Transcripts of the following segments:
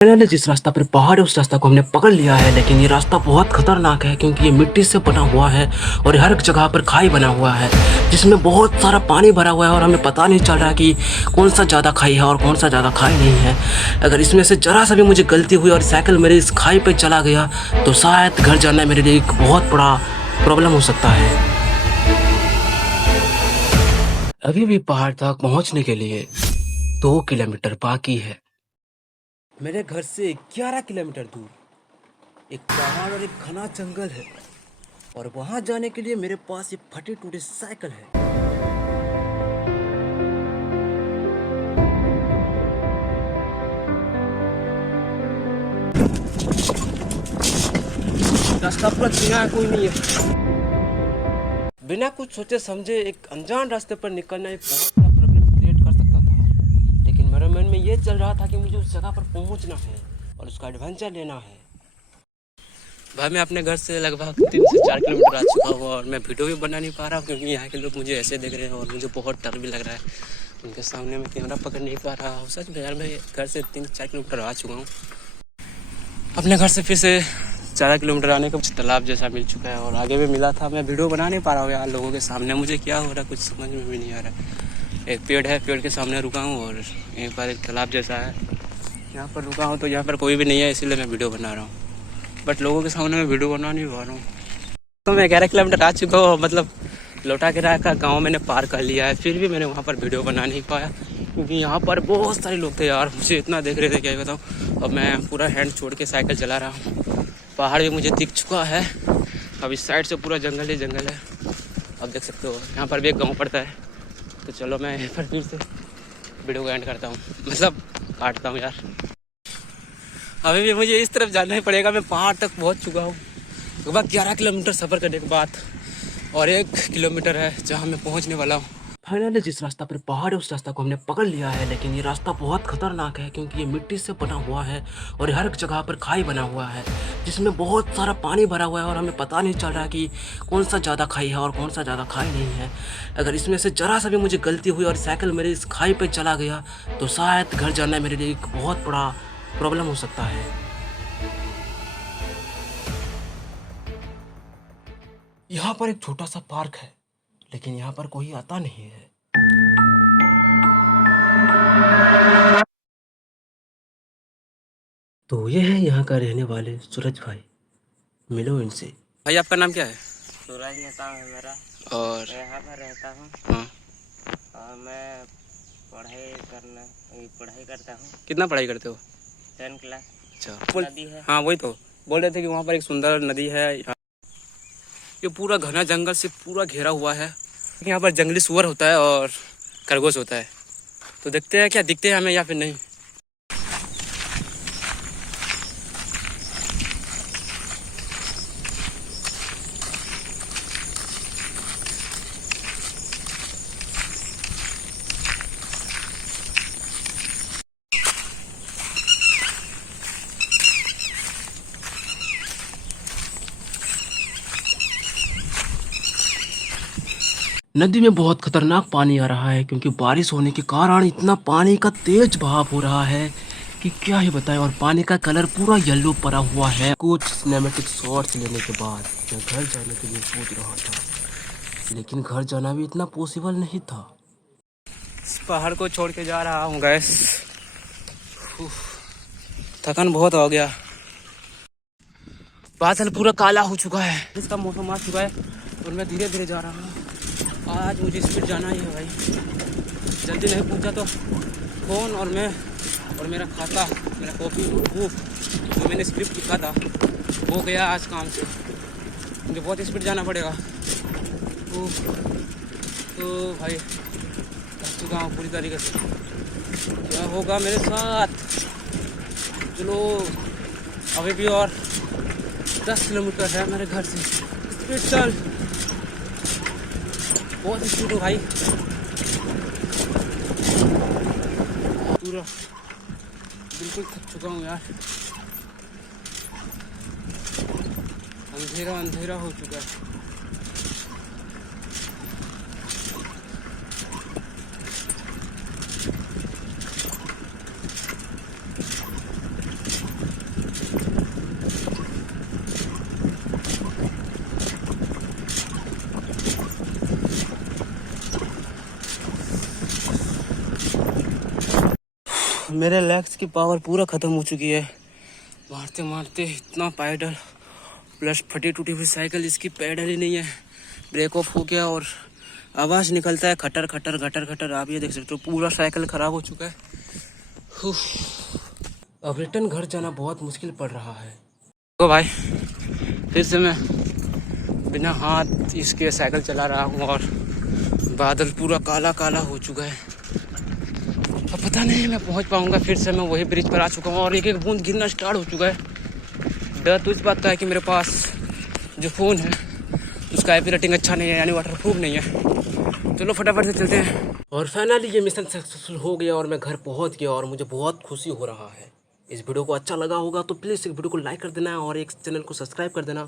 Finally जिस रास्ता पर पहाड़ है उस रास्ता को हमने पकड़ लिया है, लेकिन ये रास्ता बहुत खतरनाक है क्योंकि ये मिट्टी से बना हुआ है और हर एक जगह पर खाई बना हुआ है जिसमें बहुत सारा पानी भरा हुआ है और हमें पता नहीं चल रहा कि कौन सा ज़्यादा खाई है और कौन सा ज़्यादा खाई नहीं है। अगर इसमें से ज़रा सा भी मुझे गलती हुई और साइकिल मेरे इस खाई पर चला गया तो शायद घर जाना मेरे लिए एक बहुत बड़ा प्रॉब्लम हो सकता है। अभी भी पहाड़ तक पहुँचने के लिए 2 किलोमीटर बाकी है। मेरे घर से 11 किलोमीटर दूर एक पहाड़ और एक घना जंगल है और वहां जाने के लिए मेरे पास ये फटी टूटी साइकिल है। रास्ता पूरा चिना है, कोई नहीं है। बिना कुछ सोचे समझे एक अनजान रास्ते पर निकलना एक बहुत बड़ा प्रॉब्लम क्रिएट कर सकता था, लेकिन मेरे मन में ये चल रहा था कि मुझे उस जगह पर पहुंचना है और उसका एडवेंचर लेना है। भाई मैं अपने घर से लगभग 3 से 4 किलोमीटर आ चुका हूँ और मैं वीडियो भी बना नहीं पा रहा हूँ क्योंकि यहाँ के लोग मुझे ऐसे देख रहे हैं और मुझे बहुत डर भी लग रहा है। उनके सामने मैं कैमरा पकड़ नहीं पा रहा हूँ। सच में यार मैं घर से 3 से 4 किलोमीटर आ चुका हूँ। अपने घर से फिर से 4 किलोमीटर आने का कुछ तालाब जैसा मिल चुका है और आगे भी मिला था। मैं वीडियो बना नहीं पा रहा हूँ यार लोगों के सामने। मुझे क्या हो रहा है कुछ समझ में भी नहीं आ रहा है। एक पेड़ है, पेड़ के सामने रुका हूँ और यहीं पर एक तालाब जैसा है, यहाँ पर रुका हूँ। तो यहाँ पर कोई भी नहीं है इसीलिए मैं वीडियो बना रहा हूँ, बट लोगों के सामने मैं वीडियो बना नहीं पा रहा हूँ। तो मैं 11 किलोमीटर आ चुका हूँ, मतलब लौटा के का गाँव मैंने पार कर लिया है। फिर भी मैंने वहाँ पर वीडियो बना नहीं पाया क्योंकि यहाँ पर बहुत सारे लोग थे यार, मुझे इतना देख रहे थे क्या बताऊँ। अब मैं पूरा हैंड छोड़ के साइकिल चला रहा हूँ। पहाड़ भी मुझे दिख चुका है। अब इस साइड से पूरा जंगल ही जंगल है। अब देख सकते हो यहाँ पर भी एक गाँव पड़ता है। तो चलो मैं यहाँ पर फिर से वीडियो को एंड करता हूँ, मतलब काटता हूँ यार। अभी भी मुझे इस तरफ जाना ही पड़ेगा। मैं पहाड़ तक पहुंच चुका हूँ लगभग 11 किलोमीटर सफ़र करने के बाद और 1 किलोमीटर है जहां मैं पहुंचने वाला हूँ। फाइनली जिस रास्ता पर पहाड़ है उस रास्ता को हमने पकड़ लिया है, लेकिन ये रास्ता बहुत खतरनाक है क्योंकि ये मिट्टी से बना हुआ है और हर एक जगह पर खाई बना हुआ है जिसमें बहुत सारा पानी भरा हुआ है और हमें पता नहीं चल रहा कि कौन सा ज़्यादा खाई है और कौन सा ज़्यादा खाई नहीं है। अगर इसमें से ज़रा सा भी मुझे गलती हुई और साइकिल मेरे इस खाई पर चला गया तो शायद घर जाना मेरे लिए एक बहुत बड़ा प्रॉब्लम हो सकता है। यहाँ पर एक छोटा सा पार्क है लेकिन यहाँ पर कोई आता नहीं है। तो ये है यहाँ का रहने वाले सूरज भाई, मिलो इनसे। भाई आपका नाम क्या है? सूरज नाम है मेरा और यहाँ पर रहता हूँ। हाँ, और मैं पढ़ाई करता हूँ। कितना पढ़ाई करते हो? 10 क्लास। अच्छा नदी है। हाँ वही तो बोल रहे थे कि वहाँ पर एक सुंदर नदी है। ये पूरा घना जंगल से पूरा घेरा हुआ है। यहाँ पर जंगली सुअर होता है और खरगोश होता है। तो देखते हैं क्या दिखते हैं हमें या फिर नहीं। नदी में बहुत खतरनाक पानी आ रहा है क्योंकि बारिश होने के कारण इतना पानी का तेज बहाव हो रहा है कि क्या ही बताएं। और पानी का कलर पूरा येलो पड़ा हुआ है। कुछ सिनेमैटिक शॉट्स लेने के बाद मैं घर जाने के लिए सोच रहा था, लेकिन घर जाना भी इतना पॉसिबल नहीं था। इस पहाड़ को छोड़ के जा रहा हूँ गैस, थकान बहुत हो गया। बादल पूरा काला हो चुका है, इसका मौसम आ चुका है और मैं धीरे धीरे जा रहा हूँ। आज मुझे स्पीड जाना ही है भाई, जल्दी नहीं पहुंचा तो फ़ोन और मैं और मेरा खाता, मेरा कॉपी बुक जो मैंने स्क्रिप्ट लिखा था वो गया आज काम से। मुझे बहुत स्पीड जाना पड़ेगा। तो भाई थक चुका हूँ पूरी तरीके से। क्या होगा मेरे साथ? चलो अभी भी और 10 किलोमीटर है मेरे घर से। स्पीड चल, बहुत स्पीड हो भाई। पूरा बिल्कुल थक चुका हूँ यार, अंधेरा अंधेरा हो चुका है। मेरे लेग्स की पावर पूरा ख़त्म हो चुकी है। मारते मारते इतना पैडल, प्लस फटी टूटी हुई साइकिल, इसकी पैडल ही नहीं है। ब्रेक ऑफ हो गया और आवाज़ निकलता है खटर खटर घटर खटर। आप ये देख सकते हो पूरा साइकिल ख़राब हो चुका है। अब रिटर्न घर जाना बहुत मुश्किल पड़ रहा है। तो भाई फिर से मैं बिना हाथ इसके साइकिल चला रहा हूँ और बादल पूरा काला काला हो चुका है। अब पता नहीं मैं पहुँच पाऊँगा। फिर से मैं वही ब्रिज पर आ चुका हूँ और एक एक बूंद गिरना स्टार्ट हो चुका है। डर तो इस बात का है कि मेरे पास जो फ़ोन है उसका IP रेटिंग अच्छा नहीं है, यानी वाटरप्रूफ नहीं है। चलो फटाफट से चलते हैं। और फाइनली ये मिशन सक्सेसफुल हो गया और मैं घर पहुंच गया और मुझे बहुत खुशी हो रहा है। इस वीडियो को अच्छा लगा होगा तो प्लीज़ इस वीडियो को लाइक कर देना और एक चैनल को सब्सक्राइब कर देना।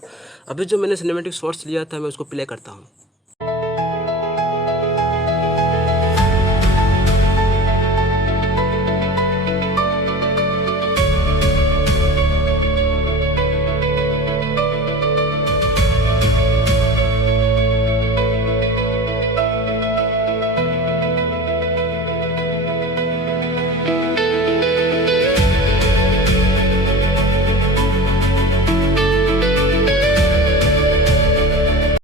अभी जो मैंने सिनेमैटिक शॉट्स लिया था मैं उसको प्ले करता हूँ।